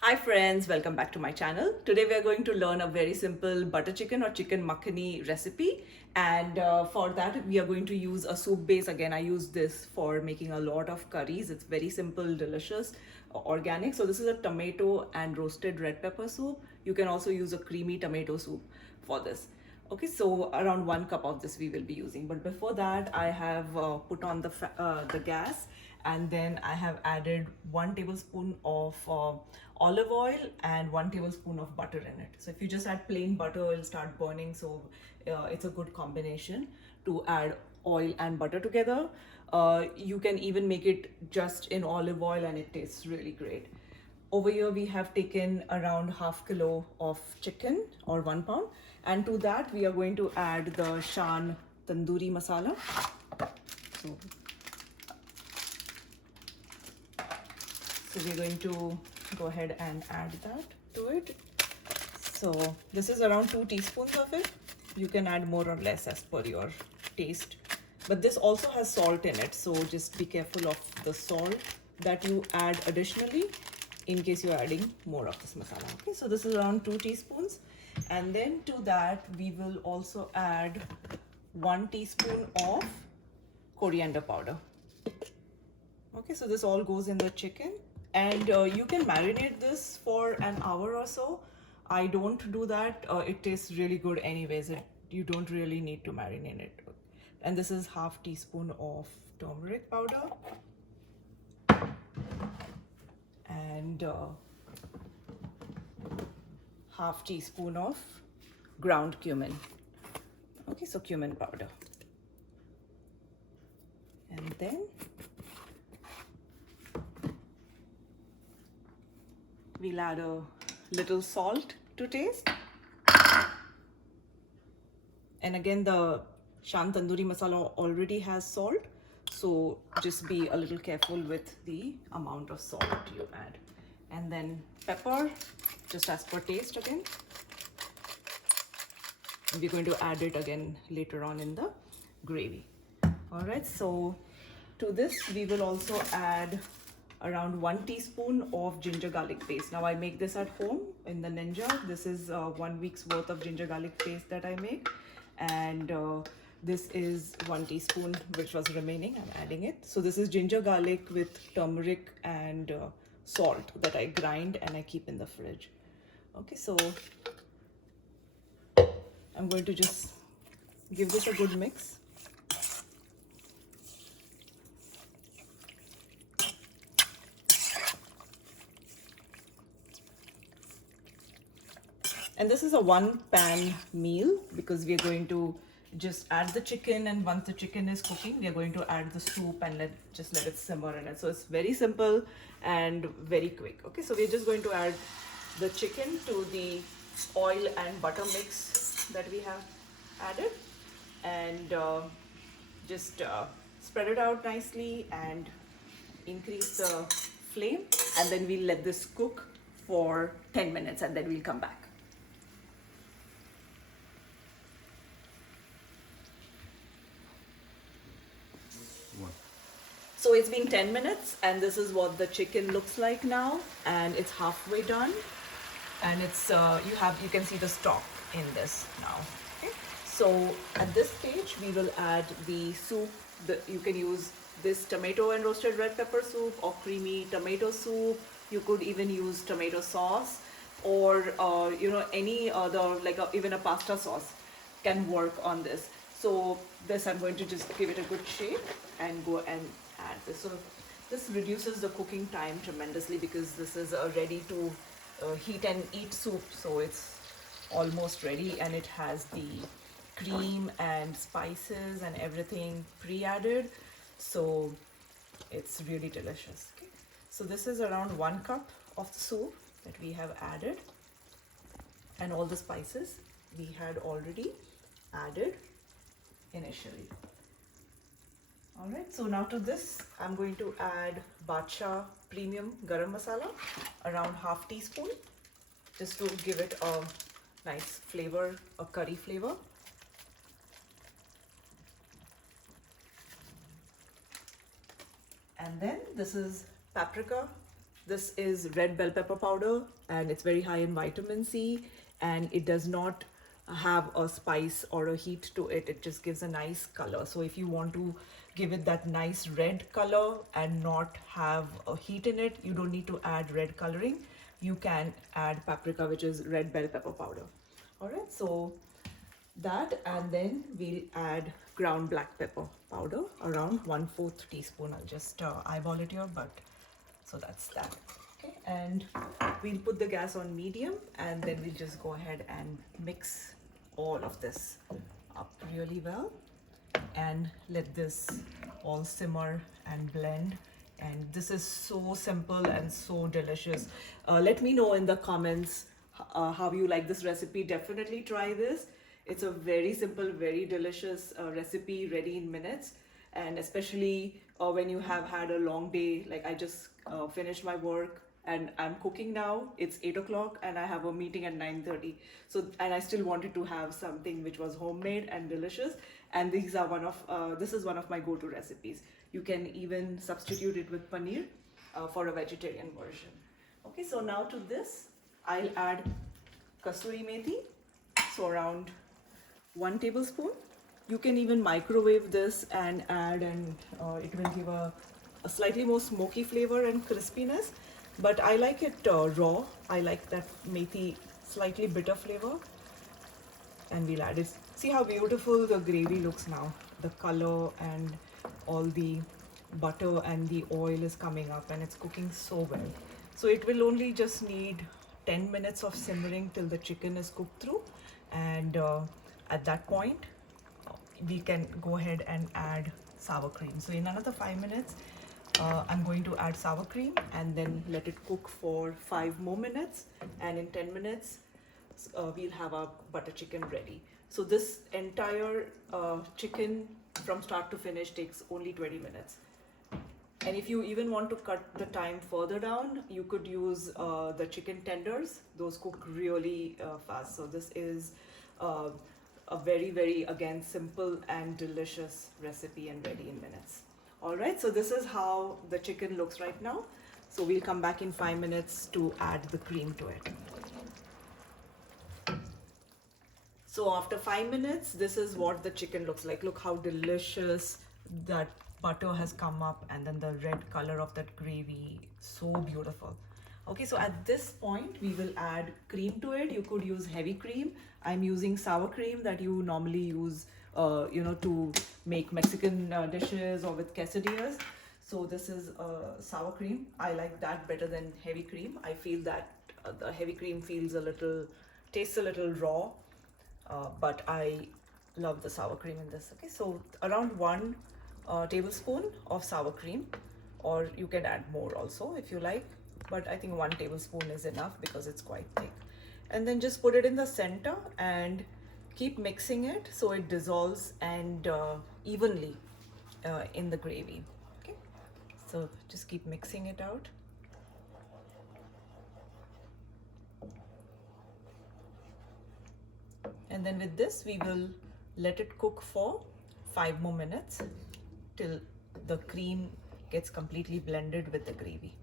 Hi friends, welcome back to my channel. Today we are going to learn a very simple butter chicken or chicken makhani recipe, and for that we are going to use a soup base. Again, I use this for making a lot of curries. It's very simple, delicious, organic. So this is a tomato and roasted red pepper soup. You can also use a creamy tomato soup for this. Okay, so around 1 cup of this we will be using. But before that, I have put on the gas, and then I have added 1 tablespoon of olive oil and 1 tablespoon of butter in it. So if you just add plain butter, it'll start burning. So it's a good combination to add oil and butter together. You can even make it just in olive oil, and it tastes really great. Over here we have taken around half kilo of chicken or 1 pound, and to that we are going to add the Shan tandoori masala. So, so we're going to go ahead and add that to it. So this is around 2 teaspoons of it. You can add more or less as per your taste. But this also has salt in it, so just be careful of the salt that you add additionally in case you're adding more of this masala. Okay, so this is around 2 teaspoons. And then to that, we will also add 1 teaspoon of coriander powder. Okay, so this all goes in the chicken, and you can marinate this for an hour or so. I don't do that. It tastes really good anyways. You don't really need to marinate it. And this is half teaspoon of turmeric powder and half teaspoon of ground cumin. Okay, so cumin powder. And then we'll add a little salt to taste. And again, the Shan tandoori masala already has salt, so just be a little careful with the amount of salt you add. And then pepper, just as per taste again. We're going to add it again later on in the gravy. All right, so to this we will also add around 1 teaspoon of ginger garlic paste. Now I make this at home in the Ninja. This is 1 week's worth of ginger garlic paste that I make, and this is 1 teaspoon which was remaining. I'm adding it. So this is ginger garlic with turmeric and salt that I grind and I keep in the fridge. Okay, so I'm going to just give this a good mix. And this is a 1 pan meal because we are going to just add the chicken, and once the chicken is cooking, we are going to add the soup and just let it simmer in it. So it's very simple and very quick. Okay, so we're just going to add the chicken to the oil and butter mix that we have added, and just spread it out nicely and increase the flame, and then we'll let this cook for 10 minutes and then we'll come back. So it's been 10 minutes, and this is what the chicken looks like now, and it's halfway done, and it's you can see the stock in this now. Okay, so at this stage we will add the soup. You can use this tomato and roasted red pepper soup or creamy tomato soup. You could even use tomato sauce, or any other, like even a pasta sauce can work on this. So this, I'm going to just give it a good shake and go and add this. So this reduces the cooking time tremendously because this is a ready to heat and eat soup. So it's almost ready, and it has the cream and spices and everything pre-added. So it's really delicious. Okay. So this is around 1 cup of the soup that we have added, and all the spices we had already added initially. All right, so now to this I'm going to add Badshah Premium Garam Masala, around half teaspoon, just to give it a nice flavor, a curry flavor. And then this is paprika This is red bell pepper powder, and it's very high in vitamin C, and it does not have a spice or a heat to it. It just gives a nice color. So if you want to give it that nice red color and not have a heat in it, you don't need to add red coloring. You can add paprika, which is red bell pepper powder. All right, so that, and then we'll add ground black pepper powder, around 1/4 teaspoon. I'll just eyeball it here, but so that's that. Okay, and we'll put the gas on medium, and then we'll just go ahead and mix all of this up really well and let this all simmer and blend. And this is so simple and so delicious. Let me know in the comments how you like this recipe. Definitely try this. It's a very simple, very delicious recipe, ready in minutes. And especially when you have had a long day, like I just finished my work and I'm cooking now. It's 8 o'clock and I have a meeting at 9:30. So, and I still wanted to have something which was homemade and delicious. And these are this is one of my go-to recipes. You can even substitute it with paneer for a vegetarian version. Okay, so now to this, I'll add kasuri methi. So around 1 tablespoon. You can even microwave this and add, and it will give a slightly more smoky flavor and crispiness. But I like it raw. I like that methi slightly bitter flavor. And we'll add it. See how beautiful the gravy looks now. The color and all the butter and the oil is coming up, and it's cooking so well. So it will only just need 10 minutes of simmering till the chicken is cooked through. And at that point, we can go ahead and add sour cream. So in another 5 minutes, I'm going to add sour cream and then let it cook for 5 more minutes. And in 10 minutes, we'll have our butter chicken ready. So this entire chicken from start to finish takes only 20 minutes. And if you even want to cut the time further down, you could use the chicken tenders. Those cook really fast. So this is a very, very, again, simple and delicious recipe and ready in minutes. All right, so this is how the chicken looks right now. So we'll come back in 5 minutes to add the cream to it. So after 5 minutes, this is what the chicken looks like. Look how delicious that butter has come up, and then the red color of that gravy, so beautiful. Okay, so at this point, we will add cream to it. You could use heavy cream. I'm using sour cream that you normally use, to make Mexican dishes or with quesadillas. So this is sour cream. I like that better than heavy cream. I feel that the heavy cream tastes a little raw, but I love the sour cream in this. Okay, so around 1 tablespoon of sour cream, or you can add more also if you like. But I think 1 tablespoon is enough because it's quite thick. And then just put it in the center and keep mixing it so it dissolves and evenly in the gravy. Okay, so just keep mixing it out. And then with this, we will let it cook for 5 more minutes till the cream gets completely blended with the gravy.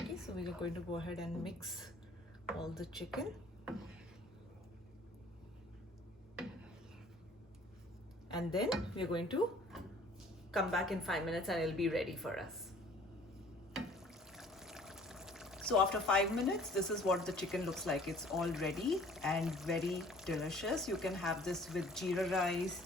Okay, so we are going to go ahead and mix all the chicken. And then we are going to come back in 5 minutes and it'll be ready for us. So after 5 minutes, this is what the chicken looks like. It's all ready and very delicious. You can have this with jeera rice,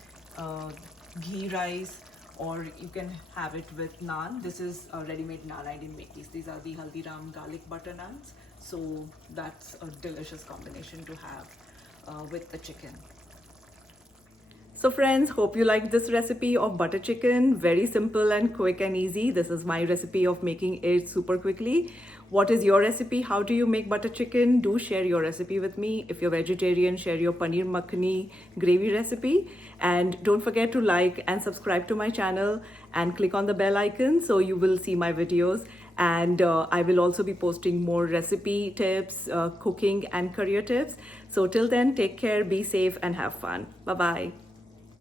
ghee rice, or you can have it with naan. This is a ready-made naan. I didn't make these. These are the Haldiram garlic butter naans. So that's a delicious combination to have with the chicken. So friends, hope you liked this recipe of butter chicken. Very simple and quick and easy. This is my recipe of making it super quickly. What is your recipe? How do you make butter chicken? Do share your recipe with me. If you're vegetarian, share your paneer makhani gravy recipe. And don't forget to like and subscribe to my channel and click on the bell icon so you will see my videos. And I will also be posting more recipe tips, cooking and career tips. So till then, take care, be safe and have fun. Bye-bye.